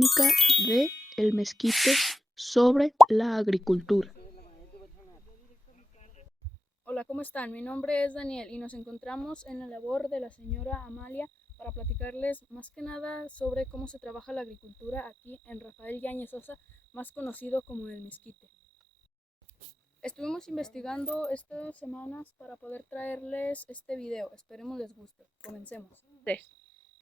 crónica de El Mezquite sobre la agricultura. Hola, ¿cómo están? Mi nombre es Daniel y nos encontramos en la labor de la señora Amalia para platicarles más que nada sobre cómo se trabaja la agricultura aquí en Rafael Yáñez Sosa, más conocido como El Mezquite. Estuvimos investigando estas semanas para poder traerles este video. Esperemos les guste. Comencemos.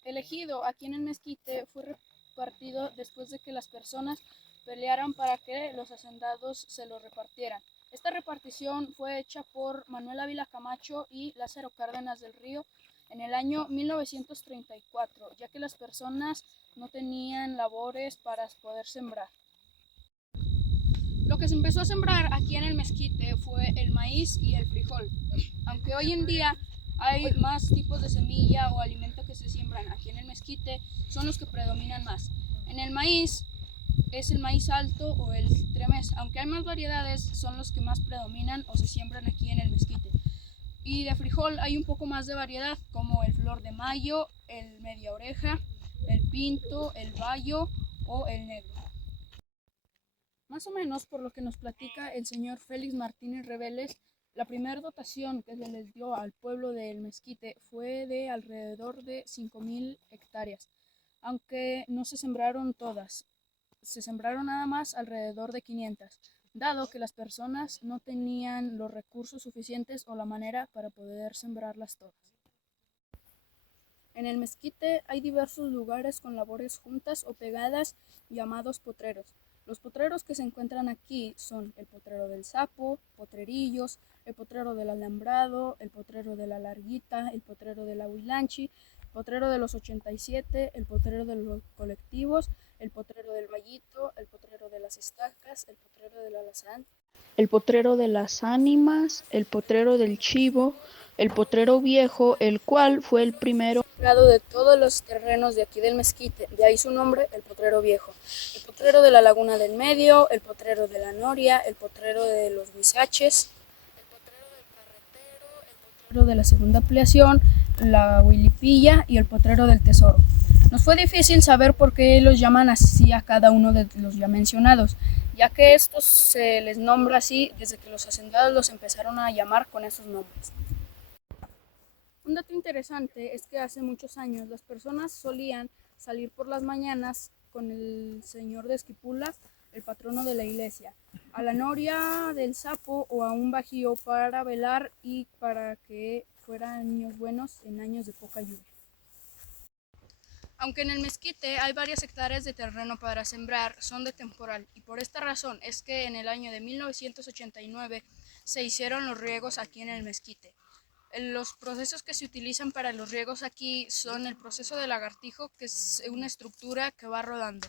El ejido aquí en El Mezquite fue repartido después de que las personas pelearan para que los hacendados se lo repartieran. Esta repartición fue hecha por Manuel Ávila Camacho y Lázaro Cárdenas del Río en el año 1934, ya que las personas no tenían labores para poder sembrar. Lo que se empezó a sembrar aquí en El Mezquite fue el maíz y el frijol, aunque hoy en día hay más tipos de semilla o alimento que se siembran aquí en El Mezquite, son los que predominan más. En el maíz es el maíz alto o el tremés, aunque hay más variedades, son los que más predominan o se siembran aquí en El Mezquite. Y de frijol hay un poco más de variedad, como el flor de mayo, el media oreja, el pinto, el bayo o el negro. Más o menos por lo que nos platica el señor Félix Martínez Reveles, la primera dotación que se les dio al pueblo de El Mezquite fue de alrededor de 5,000 hectáreas, aunque no se sembraron todas, se sembraron nada más alrededor de 500, dado que las personas no tenían los recursos suficientes o la manera para poder sembrarlas todas. En El Mezquite hay diversos lugares con labores juntas o pegadas llamados potreros. Los potreros que se encuentran aquí son el potrero del Sapo, Potrerillos, el potrero del Alambrado, el potrero de la Larguita, el potrero de la Huilanchi, el potrero de los 87, el potrero de los colectivos, el potrero del Vallito, el potrero de las Estacas, el potrero del Alazán, El potrero de las ánimas, el potrero del chivo, el potrero viejo, el cual fue el primero de todos los terrenos de aquí del Mezquite, de ahí su nombre, el Potrero Viejo. El potrero de la Laguna del Medio, el potrero de la Noria, el potrero de los Huizaches, el potrero del Carretero, el potrero de la Segunda Ampliación, la Huilipilla y el potrero del Tesoro. Nos fue difícil saber por qué los llaman así a cada uno de los ya mencionados, ya que estos se les nombra así desde que los hacendados los empezaron a llamar con esos nombres. Un dato interesante es que hace muchos años las personas solían salir por las mañanas con el señor de Esquipula, el patrono de la iglesia, a la noria del Sapo o a un bajío para velar y para que fueran niños buenos en años de poca lluvia. Aunque en El Mezquite hay varias hectáreas de terreno para sembrar, son de temporal y por esta razón es que en el año de 1989 se hicieron los riegos aquí en El Mezquite. Los procesos que se utilizan para los riegos aquí son el proceso de lagartijo, que es una estructura que va rodando.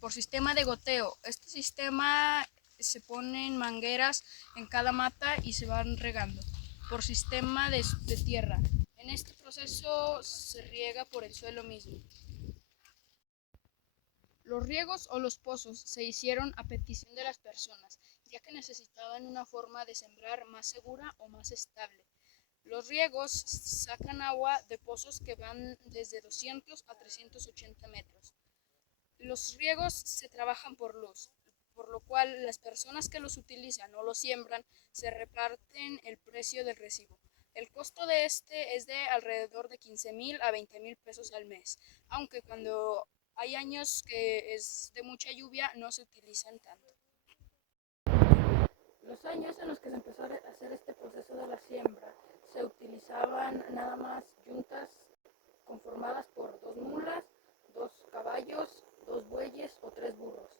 Por sistema de goteo, este sistema se ponen mangueras en cada mata y se van regando. Por sistema de tierra, en este proceso se riega por el suelo mismo. Los riegos o los pozos se hicieron a petición de las personas, ya que necesitaban una forma de sembrar más segura o más estable. Los riegos sacan agua de pozos que van desde 200 a 380 metros. Los riegos se trabajan por luz, por lo cual las personas que los utilizan o los siembran se reparten el precio del recibo. El costo de este es de alrededor de 15,000 a 20,000 pesos al mes, aunque cuando hay años que es de mucha lluvia no se utilizan tanto. Los años en los que se empezó a hacer este proceso de la siembra se utilizaban nada más yuntas conformadas por 2 mulas, 2 caballos, 2 bueyes o 3 burros.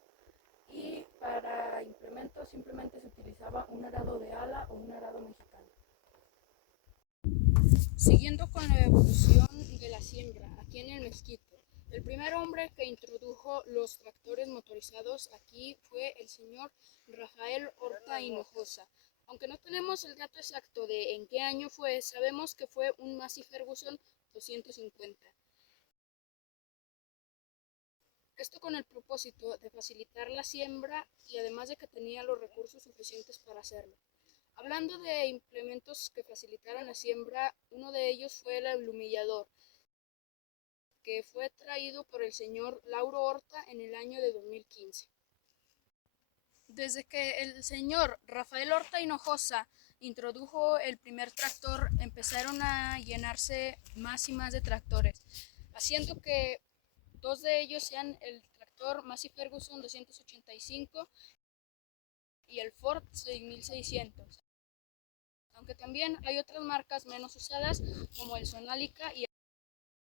Y para implementos simplemente se utilizaba un arado de ala o un arado mexicano. Siguiendo con la evolución de la siembra aquí en El Mezquite, el primer hombre que introdujo los tractores motorizados aquí fue el señor Rafael Horta Hinojosa. Aunque no tenemos el dato exacto de en qué año fue, sabemos que fue un Massey Ferguson 250. Esto con el propósito de facilitar la siembra y además de que tenía los recursos suficientes para hacerlo. Hablando de implementos que facilitaron la siembra, uno de ellos fue el humillador. que fue traído por el señor Lauro Horta en el año de 2015. Desde que el señor Rafael Horta Hinojosa introdujo el primer tractor, empezaron a llenarse más y más de tractores, haciendo que dos de ellos sean el tractor Massey Ferguson 285 y el Ford 6600. Aunque también hay otras marcas menos usadas como el Sonalica y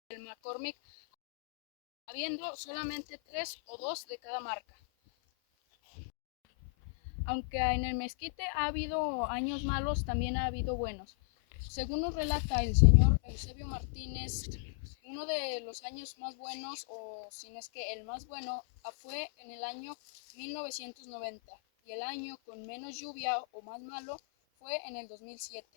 el McCormick, habiendo solamente 3 o 2 de cada marca. Aunque en el mezquite ha habido años malos, también ha habido buenos. Según nos relata el señor Eusebio Martínez, uno de los años más buenos, o si no es que el más bueno, fue en el año 1990, y el año con menos lluvia o más malo fue en el 2007.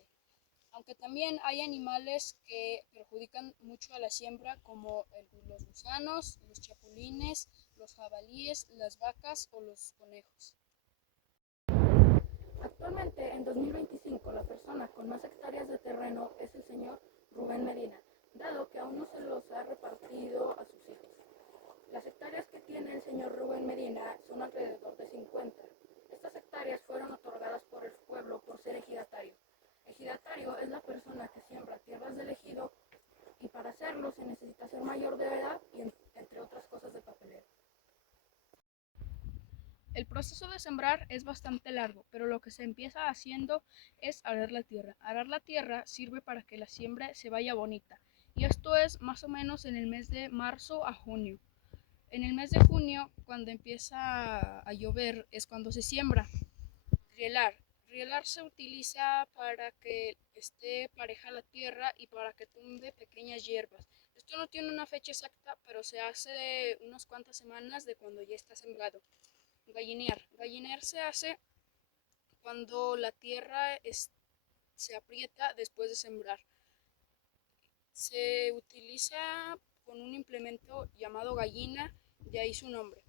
Aunque también hay animales que perjudican mucho a la siembra, como los gusanos, los chapulines, los jabalíes, las vacas o los conejos. Actualmente, en 2025, la persona con más hectáreas de terreno es el señor Rubén Medina, dado que aún no se los ha repartido a sus hijos. Las hectáreas que tiene el señor Rubén Medina son alrededor de 50. Estas hectáreas fueron otorgadas por el pueblo por ser ejidatario. Ejidatario es la persona que siembra tierras del ejido, y para hacerlo se necesita ser mayor de edad y entre otras cosas de papeleo. El proceso de sembrar es bastante largo, pero lo que se empieza haciendo es arar la tierra. Arar la tierra sirve para que la siembra se vaya bonita, y esto es más o menos en el mes de marzo a junio. En el mes de junio, cuando empieza a llover, es cuando se siembra. Rielar. Rielar se utiliza para que esté pareja la tierra y para que tumbe pequeñas hierbas. Esto no tiene una fecha exacta, pero se hace unas cuantas semanas de cuando ya está sembrado. Gallinear. Gallinear se hace cuando la tierra se aprieta después de sembrar. Se utiliza con un implemento llamado gallina, de ahí su nombre.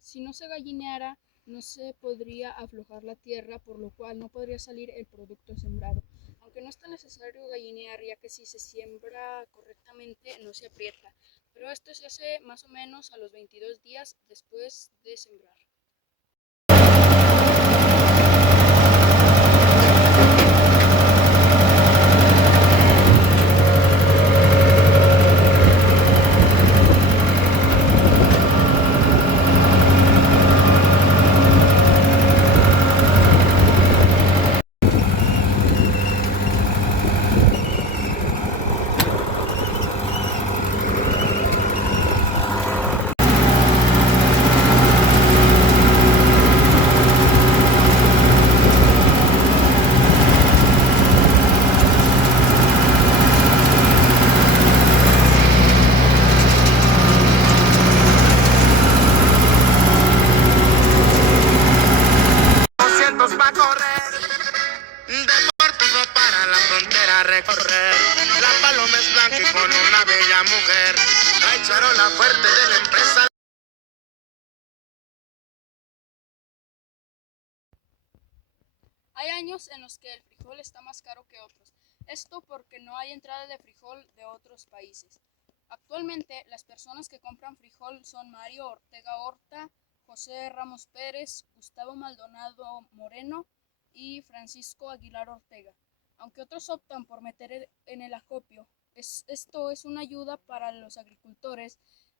Si no se gallineara, no se podría aflojar la tierra, por lo cual no podría salir el producto sembrado. Aunque no es tan necesario gallinear, ya que si se siembra correctamente no se aprieta, pero esto se hace más o menos a los 22 días después de sembrar. Va a correr, del puerto para la frontera recorrer. La paloma es blanca y con una bella mujer. La charola fuerte de la empresa. Hay años en los que el frijol está más caro que otros. Esto porque no hay entrada de frijol de otros países. Actualmente, las personas que compran frijol son Mario Ortega Horta, José Ramos Pérez, Gustavo Maldonado Moreno y Francisco Aguilar Ortega. Aunque otros optan por meter en el acopio, esto es una ayuda para los agricultores.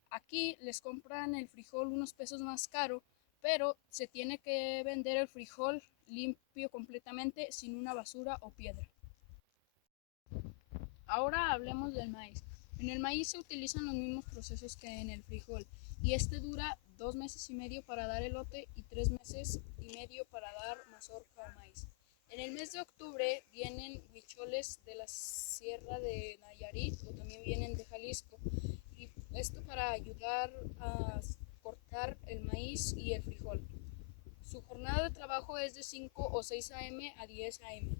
Aquí les compran el frijol unos pesos más caro, pero se tiene que vender el frijol limpio completamente, sin una basura o piedra. Ahora hablemos del maíz. En el maíz se utilizan los mismos procesos que en el frijol, y este dura 2 meses y medio para dar elote y 3 meses y medio para dar mazorca o maíz. En el mes de octubre vienen huicholes de la sierra de Nayarit, o también vienen de Jalisco, y esto para ayudar a cortar el maíz y el frijol. Su jornada de trabajo es de 5 o 6 a.m. a 10 a.m.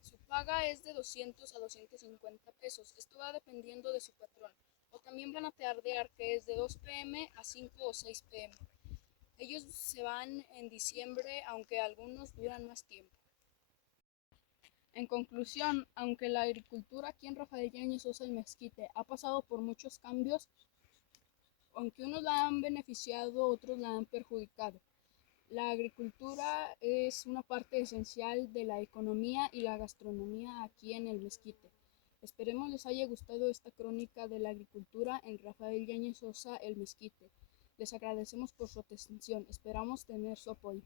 Su paga es de 200 a 250 pesos. Esto va dependiendo de su patrón. O también van a tardear, que es de 2 p.m. a 5 o 6 p.m. Ellos se van en diciembre, aunque algunos duran más tiempo. En conclusión, aunque la agricultura aquí en Rafael Yáñez Sosa el Mezquite ha pasado por muchos cambios, aunque unos la han beneficiado, otros la han perjudicado. La agricultura es una parte esencial de la economía y la gastronomía aquí en el Mezquite. Esperemos les haya gustado esta crónica de la agricultura en Rafael Yáñez Sosa el Mezquite. Les agradecemos por su atención. Esperamos tener su apoyo.